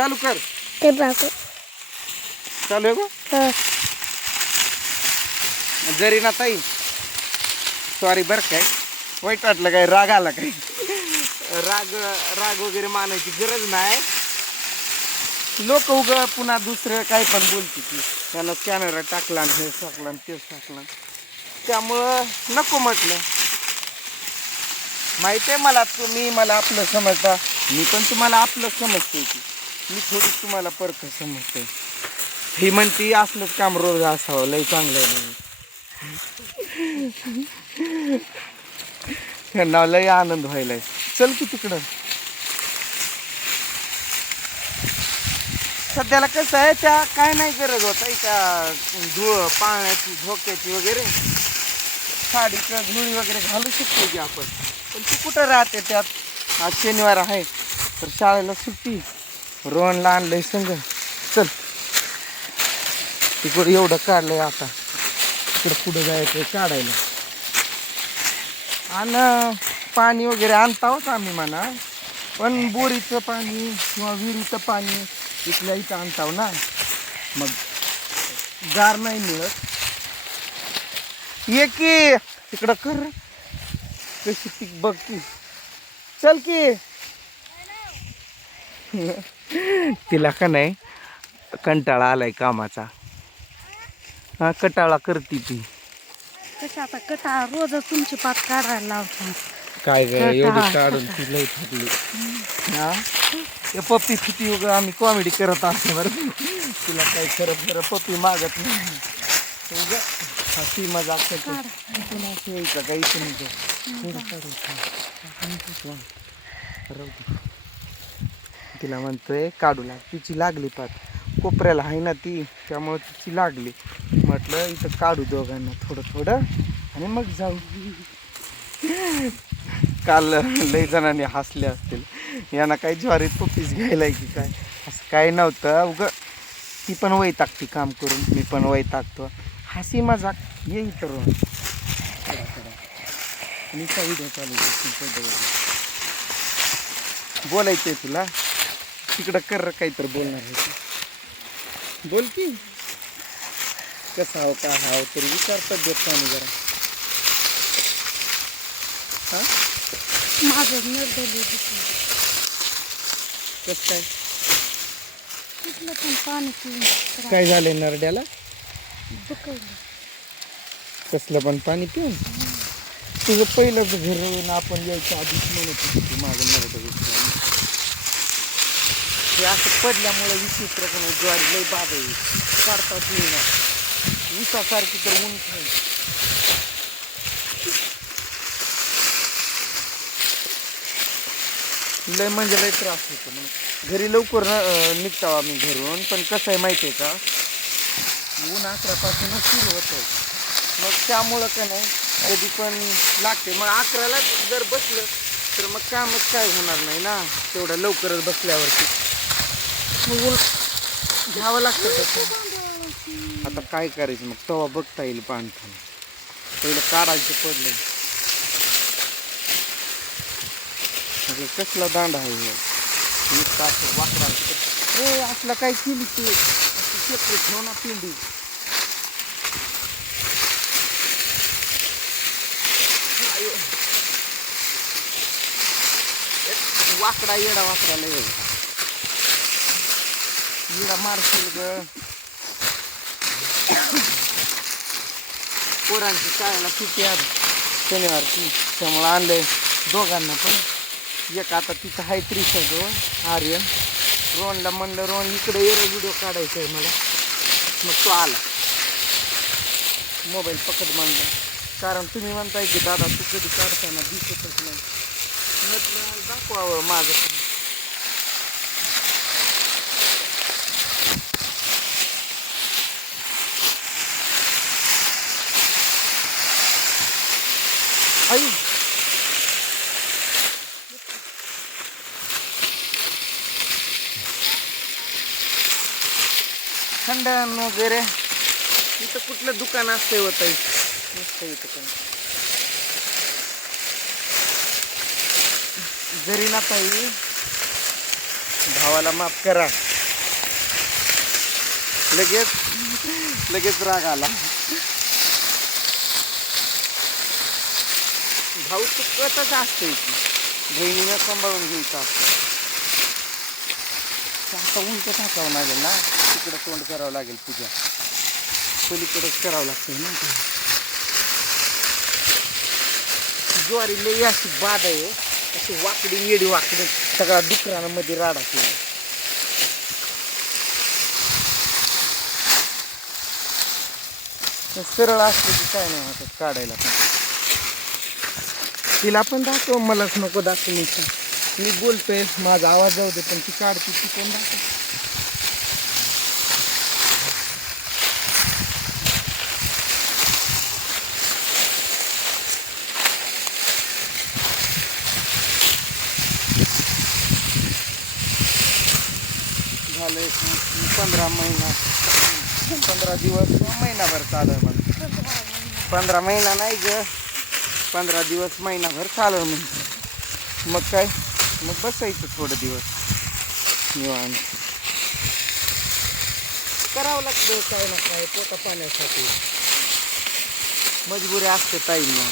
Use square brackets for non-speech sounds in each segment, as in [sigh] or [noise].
चालू कर. ते चालू आहे हो. जरी ना ताई सॉरी बरं काय वाईट वाटलं काय? राग आला काय? राग राग वगैरे मानायची गरज नाही. लोक उग पुन्हा दुसरं काय पण बोलते की त्यानं कॅमेरा टाकला हे टाकला तेच टाकला. त्यामुळं नको म्हटलं. माहिती आहे मला तुम्ही मला आपलं समजता. मी पण तुम्हाला आपलं समजते की. मी थोडी तुम्हाला परत समजते ही म्हणती असलंच काम रोज असावं लय चांगलं आहे त्यांना लय आनंद व्हायलाय. चल की तिकडं. सध्याला कसं आहे त्या काय नाही गरज होत आहे त्या धुळ पाळण्याची झोक्याची वगैरे. साडीचं धुळी वगैरे घालू शकतो की आपण. पण तू कुठं राहते त्यात? आज शनिवार आहे तर शाळेला सुट्टी. रोहनला आणलंय संग. चल. तिकडं एवढं काढलंय आता. तिकडं पुढं जायचं काढायला. आणि पाणी वगैरे आणतावच आम्ही म्हणा. पण बोरीचं पाणी किंवा विहिरीचं पाणी इथल्या इथं आणताव ना. मग गार नाही मिळत. ये की. तिकडं कर. कशी ती बघ की. चल की. [laughs] तिला का नाही? कंटाळा आलाय कामाचा. हा कटाळा करती ती. कशा आता कटा रोजच तुमची पात काढायला लावता. काय कटाळा, एवढी काढून ती लई थकली. हा? ते पप्पी फिटी उग आम्ही कॉमेडी करत असतो बरं तिला काही खरं खरं पप्पी मागत नाही. उगा हसी मजाक करतो. इथून असं यायचं का इथून. राहू. तिला म्हणतोय काढू लाग तिची लागली पात. कोपऱ्याला आहे ना ती त्यामुळं तिची लागली. म्हटलं इथं काढू दोघांना थोडं थोडं आणि मग जाऊ. काल लई जणांनी हसले असतील. यांना काही ज्वारीत पोपीस घ्यायला की काय? असं काय नव्हतं. उग ती पण वय टाकते काम करून. मी पण वय टाकतो हसी मजाक ये इतर मी काही चालू आहे. बोलायचंय तुला. तिकडं कर काहीतरी बोलणार आहे तू. बोल की. कसं हवं काय हवं तरी विचार तब्येत पाणी जरा. हा? माझं नरडली कसं काय? कुठलं पण पाणी पिऊन काय झालंय नरड्याला? दुखवलं कसलं पण पाणी पिऊन? तुझं पहिलंच घरून आपण यायच्या आधीच म्हणत होती माझं नरड हे ते असं पडल्यामुळे विचित्र कोण ज्वारी लय बाद आहे. काढताच येईना. उसासारखी तर ऊन खाईल लय म्हणजे लय त्रास होतो मग घरी लवकर न- निघताव आम्ही घरून. पण कसं आहे माहिती आहे का? ऊन अकरापासूनच सुरू होतं. मग त्यामुळं का नाही कधी पण लागते. मग अकराला जर बसलं तर मग कामच काय होणार नाही ना? तेवढं लवकरच बसल्यावरती. ऊन घ्यावं लागतं तसं आता काय करायचं? मग तेव्हा बघता येईल पाणथान पहिलं काढायचं पडलं. म्हणजे कसला दांडा आहे हे? नुसतं असं वाकडायचं. हे असलं काय केली तू? ठेव ना पिंडी. वाकडा येडा वाकडा लय आहे. येडा मारशील ग. पोरांची शाळेला सुट्टी आज शनिवारची. त्यामुळं आणलंय दोघांना पण. एक आता तिथं आहे त्रिशाजवळ आर्यन. रोनला म्हणलं रोहन इकडे ये व्हिडिओ काढायचा आहे मला. मग तो आला. मोबाईल पकड मांडला कारण तुम्ही म्हणताय की दादा तू कधी काढताना दिसतच नाही. म्हटलं दाखवावं माझं पण. आई थंडण वगैरे. इथं कुठलं दुकान असते होत मस्त इथं पण जरी ना ताई भावाला माफ करा. लगेच लगेच राग आला. भाऊ चुकतच असते की. बहिणीनं सांभाळून घ्यायचं असतं आता उंच टाकावं लागेल ना? तिकडं तोंड करावं लागेल पूजा. पलीकडंच करावं लागतं ना ते. ज्वारी लई अशी बाद आहे अशी वाकडी येडी वाकडी. सगळा डुकरांमध्ये राडा केला. सरळ असलं की काय नाही वाटत काढायला पण. तिला पण दाखव मलाच नको दाखवण्याची मी बोलतोय माझा आवाज जाऊ दे पण ती काढते ती कोण दाखव झालं पंधरा महिना. पंधरा दिवस महिनाभर चालू आहे मला पंधरा महिना नाही ग. पंधरा दिवस महिनाभर चालू म्हणजे मग काय? मग बसायचं थोडं दिवस. निवांत. करावं लागतं काय ना काय पोटा पाण्यासाठी. मजबुरी असते ताई मग.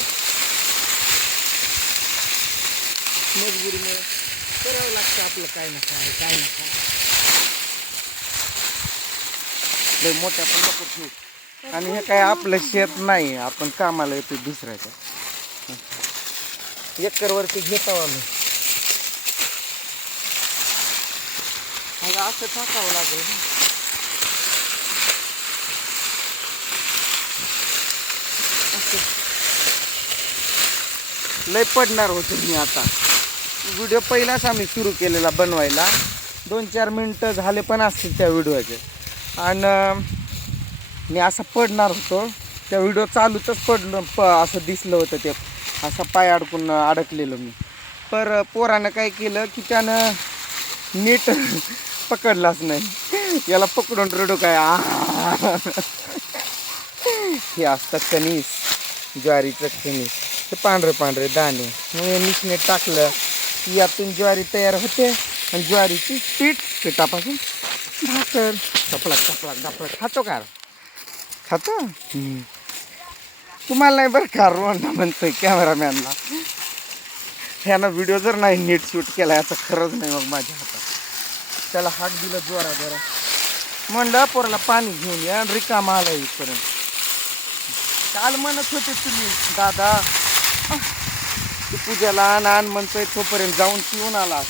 मजबुरीने करावं लागतं आपलं काय ना काय काय ना काय मोठ्या पण नको ठेवू. आणि हे काय आपलं शेत नाही आपण कामाला येतो दुसऱ्याच्या. एकरवरती घेतो आम्ही. अगं असं टाकावं लागेल ना. असं. लय पडणार होतो मी आता. व्हिडिओ पहिलाच आम्ही सुरू केलेला बनवायला. दोन चार मिनटं झाले पण असतील त्या व्हिडिओचे. आणि मी असं पडणार होतो. त्या व्हिडिओ चालूतच पडलं प असं दिसलं होतं ते. असं पाय अडकून अडकलेलो मी. पर पोरानं काय केलं की त्यानं नीट [laughs] पकडलाच नाही. याला पकडून रडू काय? आ. हे असतात कणीस. ज्वारीचं कणीस. ते पांढरे पांढरे दाणे. मग मिशने टाकलं. की यातून ज्वारी तयार होते. आणि ज्वारीची पीठ पिठापासून भाकर. चपलाक चपलाक डपलाक खातो का? खातो? तुम्हाला नाही बरं का? रोना म्हणतोय कॅमेरामॅनला ह्यानं व्हिडिओ जर नाही नीट शूट केला याचं खरंच नाही मग माझ्या हातात. त्याला हाक दिला जोरा जोरा. म्हणलं पोराला पाणी घेऊन या रिकामा आला इथपर्यंत. काल म्हणत होते तुम्ही दादा पूजेला पूजाला आण आण म्हणतोय तोपर्यंत जाऊन पिऊन आला.